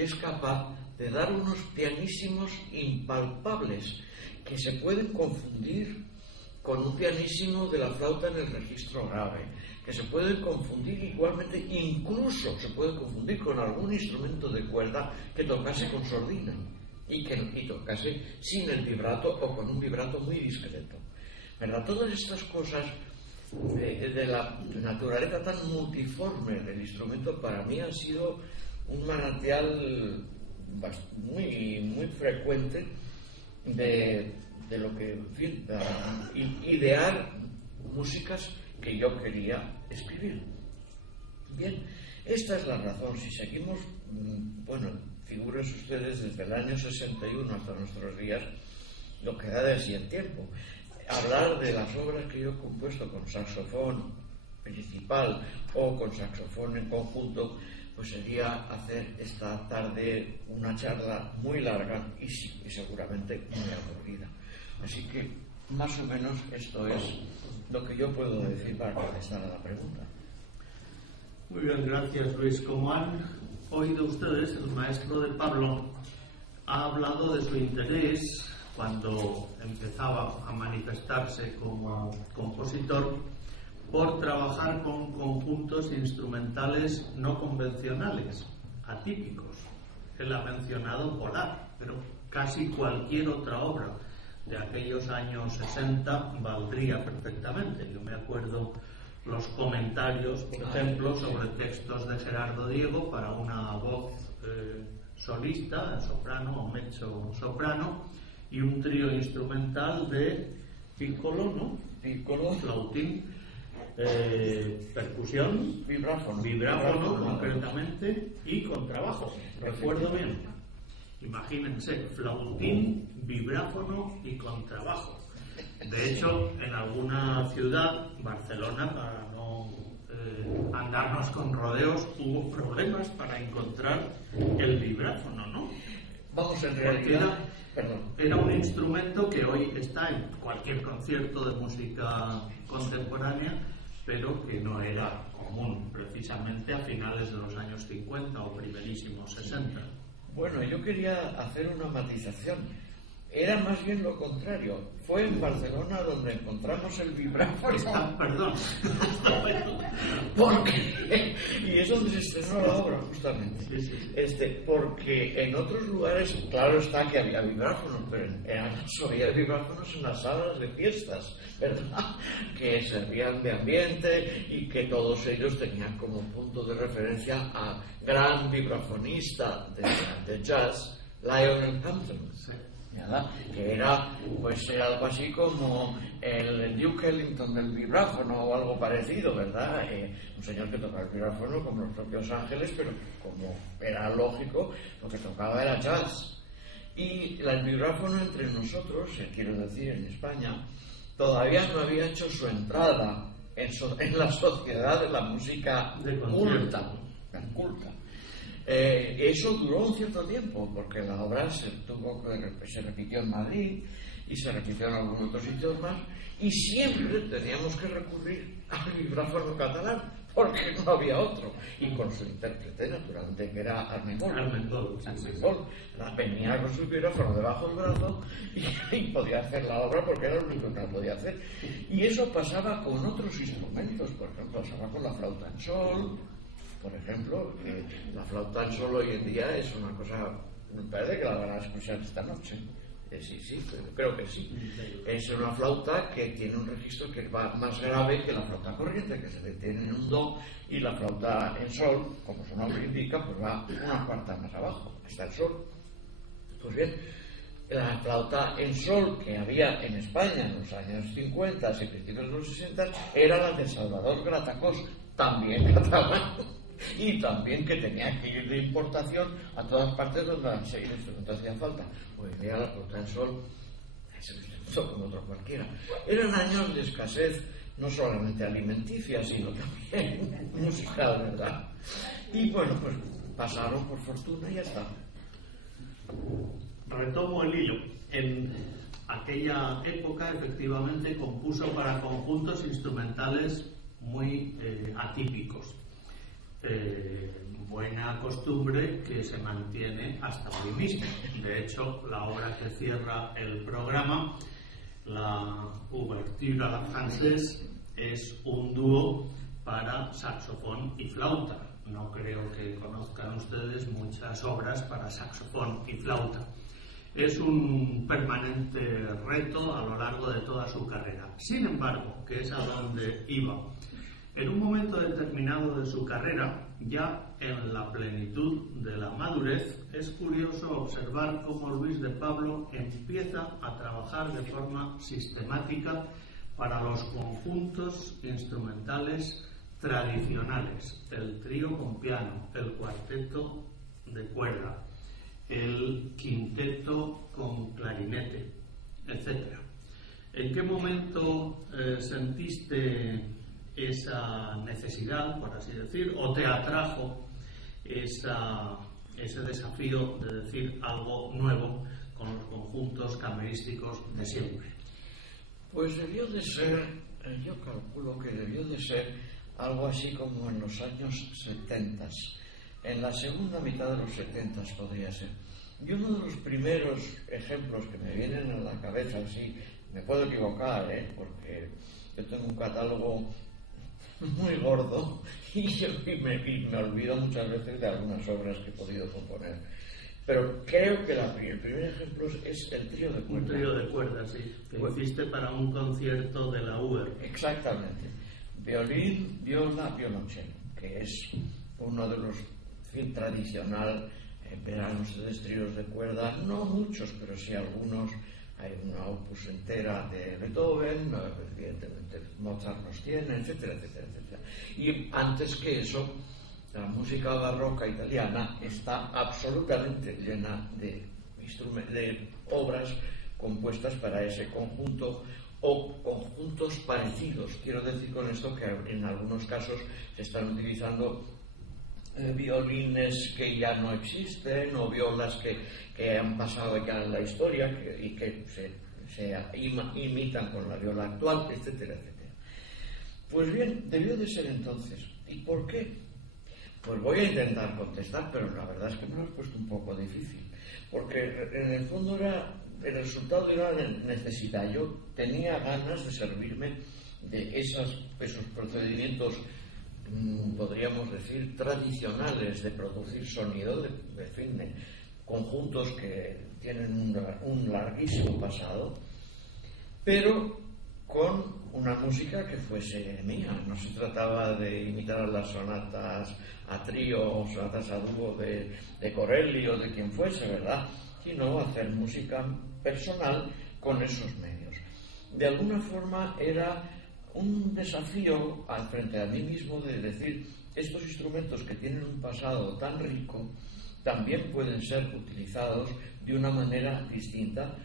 que es capaz de dar unos pianísimos impalpables que se pueden confundir con un pianísimo de la flauta en el registro grave, que se pueden confundir igualmente, incluso se puede confundir con algún instrumento de cuerda que tocase con sordina y tocase sin el vibrato o con un vibrato muy discreto, ¿verdad? Todas estas cosas de la naturaleza tan multiforme del instrumento para mí han sido un manantial muy frecuente de lo que, en fin, idear músicas que yo quería escribir. Bien, esta es la razón. Si seguimos, bueno, figúrense ustedes desde el año 61 hasta nuestros días, lo que da de sí el tiempo. Hablar de las obras que yo he compuesto con saxofón principal o con saxofón en conjunto, pues sería hacer esta tarde una charla muy larga y seguramente muy aburrida. Así que, más o menos, esto es lo que yo puedo decir para contestar a la pregunta. Muy bien, gracias, Luis. Como han oído ustedes, el maestro de Pablo ha hablado de su interés cuando empezaba a manifestarse como compositor por trabajar con conjuntos instrumentales no convencionales, atípicos. Él ha mencionado Polar, pero casi cualquier otra obra de aquellos años 60 valdría perfectamente. Yo me acuerdo los comentarios, por ejemplo, sobre textos de Gerardo Diego para una voz solista, soprano o mezzo soprano, y un trío instrumental de piccolo, ¿no? Piccolo, flautín, percusión, vibráfono concretamente, y contrabajo. Recuerdo bien. Imagínense, flautín, vibráfono y contrabajo. De hecho, en alguna ciudad, Barcelona, para no andarnos con rodeos, hubo problemas para encontrar el vibráfono, ¿no? Vamos, en realidad, era un instrumento que hoy está en cualquier concierto de música contemporánea, pero que no era común precisamente a finales de los años 50 o primerísimos 60. Bueno, yo quería hacer una matización. Era más bien lo contrario. Fue en Barcelona donde encontramos el vibráfono. Perdón. Porque, y es donde se estrenó la obra, justamente. Porque en otros lugares, claro está que había vibráfonos, pero había vibráfonos en las salas de fiestas, ¿verdad? Que servían de ambiente y que todos ellos tenían como punto de referencia a gran vibrafonista de jazz, Lionel Hampton. Sí. ¿Verdad? Que era algo así como el Duke Ellington del vibráfono o algo parecido, ¿verdad? Un señor que tocaba el vibráfono como los propios Ángeles, pero como era lógico, lo que tocaba era jazz. Y el vibráfono entre nosotros, quiero decir, en España, todavía no había hecho su entrada en la sociedad de la música culta. Eso duró un cierto tiempo, porque la obra se repitió en Madrid y se repitió en algunos otros sitios más, y siempre teníamos que recurrir al vibráfono catalán, porque no había otro, y con su intérprete, naturalmente, que era Armengol. Venía con su vibráfono debajo del brazo y podía hacer la obra porque era lo único que podía hacer. Y eso pasaba con otros instrumentos, por ejemplo, pasaba con la flauta en sol. Por ejemplo, la flauta en sol hoy en día es una cosa, me parece que la van a escuchar esta noche. Sí, creo que sí. Es una flauta que tiene un registro que va más grave que la flauta corriente, que se detiene en un do, y la flauta en sol, como su nombre indica, pues va una cuarta más abajo, hasta el sol. Pues bien, la flauta en sol que había en España en los años 50 y principios de los 60 era la de Salvador Gratacós, también catalán. Y también que tenía que ir de importación a todas partes donde el instrumento hacía falta. Hoy en día la flauta en sol es un instrumento como otro cualquiera. Eran años de escasez, no solamente alimenticia, sino también musical, ¿verdad? Y bueno, pues pasaron por fortuna y ya está. Retomo el hilo. En aquella época, efectivamente, compuso para conjuntos instrumentales muy atípicos. buena costumbre que se mantiene hasta hoy mismo. De hecho, la obra que cierra el programa, la Ouverture à la Française, es un dúo para saxofón y flauta. No creo que conozcan ustedes muchas obras para saxofón y flauta. Es un permanente reto a lo largo de toda su carrera. Sin embargo, que es a donde iba, en un momento determinado de su carrera, ya en la plenitud de la madurez, es curioso observar cómo Luis de Pablo empieza a trabajar de forma sistemática para los conjuntos instrumentales tradicionales, el trío con piano, el cuarteto de cuerda, el quinteto con clarinete, etc. ¿En qué momento sentiste esa necesidad, por así decir, o te atrajo ese desafío de decir algo nuevo con los conjuntos camerísticos de siempre? Pues debió de ser, yo calculo que debió de ser algo así como en los años 70, en la segunda mitad de los 70 podría ser. Y uno de los primeros ejemplos que me vienen a la cabeza, sí, me puedo equivocar, porque yo tengo un catálogo muy gordo y me olvido muchas veces de algunas obras que he podido componer. Pero creo que el primer ejemplo es el trío de cuerdas. Un trío de cuerdas, sí, que hiciste para un concierto de la UER. Exactamente. Violín, viola, violonchelo, que es uno de los tradicional. Verán ustedes tríos de cuerda, no muchos, pero sí algunos. Hay una opus entera de Beethoven, evidentemente Mozart los tiene, etcétera, etcétera, etcétera. Y antes que eso, la música barroca italiana está absolutamente llena de obras compuestas para ese conjunto o conjuntos parecidos. Quiero decir con esto que en algunos casos se están utilizando violines que ya no existen o violas que han pasado ya en la historia y que se imitan con la viola actual, etcétera, etcétera. Pues bien, debió de ser entonces. ¿Y por qué? Pues voy a intentar contestar, pero la verdad es que me lo he puesto un poco difícil, porque en el fondo el resultado era necesidad. Yo tenía ganas de servirme de esos procedimientos, podríamos decir, tradicionales de producir sonido, de conjuntos que tienen un larguísimo pasado, pero con una música que fuese mía. No se trataba de imitar las sonatas a trío o sonatas a dúo de Corelli o de quien fuese, ¿verdad? Sino hacer música personal con esos medios. De alguna forma era un desafío al frente a mí mismo de decir, estos instrumentos que tienen un pasado tan rico también pueden ser utilizados de una manera distinta.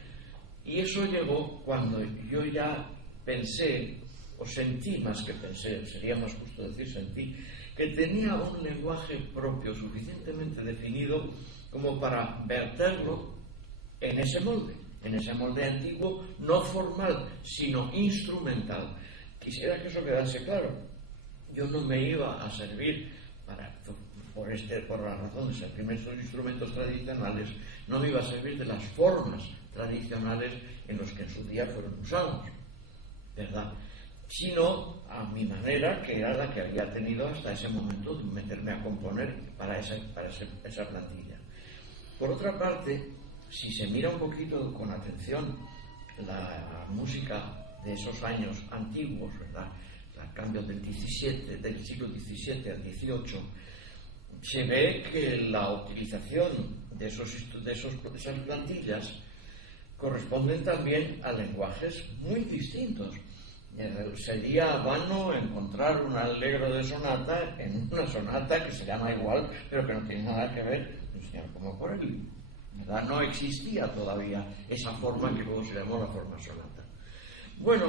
Y eso llegó cuando yo ya pensé, o sentí más que pensé, sería más justo decir sentí, que tenía un lenguaje propio suficientemente definido como para verterlo en ese molde antiguo, no formal, sino instrumental. Quisiera que eso quedase claro. Yo no me iba a servir por la razón de servirme estos instrumentos tradicionales, no me iba a servir de las formas tradicionales en los que en su día fueron usados, ¿verdad? Sino a mi manera, que era la que había tenido hasta ese momento de meterme a componer para esa plantilla. Por otra parte, si se mira un poquito con atención la música de esos años antiguos, ¿verdad? El cambio del siglo XVII al XVIII, se ve que la utilización de esas plantillas corresponden también a lenguajes muy distintos. Sería vano encontrar un allegro de sonata en una sonata que se llama igual, pero que no tiene nada que ver como por él, ¿verdad? No existía todavía esa forma que luego se llamó la forma sonata. Bueno,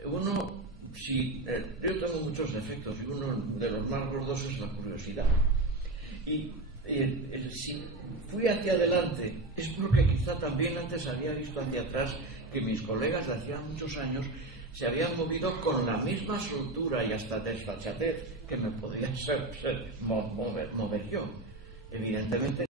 yo tengo muchos defectos y uno de los más gordos es la curiosidad. Y si fui hacia adelante es porque quizá también antes había visto hacia atrás que mis colegas de hacía muchos años se habían movido con la misma soltura y hasta desfachatez que me podría mover yo. Evidentemente